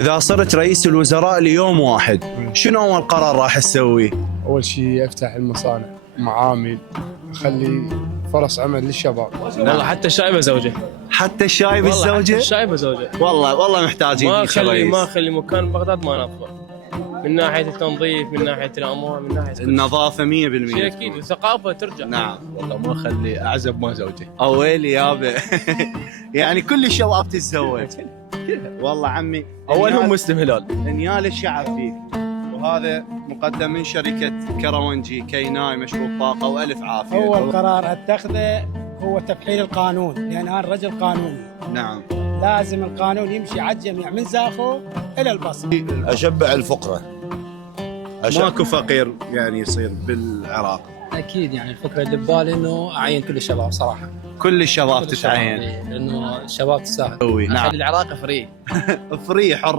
إذا صرت رئيس الوزراء ليوم واحد شنو أول قرار راح تسويه؟ أول شيء أفتح المصانع، معامل، أخلي فرص عمل للشباب. والله حتى الشاي بزوجه. حتى الشاي والله حتى بالزوجة؟ الشاي بزوجه. والله محتاجين ما هيك اخلي رئيس. ما اخلي مكان بغداد ما نظفه. من ناحيه التنظيف، من ناحيه الاموال، من ناحيه كل النظافة 100%. شيء اكيد، والثقافه ترجع. نعم. والله ما اخلي اعزب ما زوجي. أويلي يابا. يعني كل الشباب تتزوج. والله عمي اولهم مسلم هلال. نيال الشعب فيك. وهذا مقدم من شركة كروانجي كيناي مشروع طاقة وألف عافية. أول قرار أتخذه هو تفعيل القانون، لأن أنا رجل قانوني. نعم. لازم القانون يمشي على الجميع من زاخو إلى البسط. أشبع الفقرة. ماكو فقير يعني يصير بالعراق. اكيد يعني الفكره اللي ببالي انه اعين كل الشباب صراحه. كل الشباب كل الشباب، تتعين. لانه الشباب تستاهل. نعم. العراق فري. فري حر.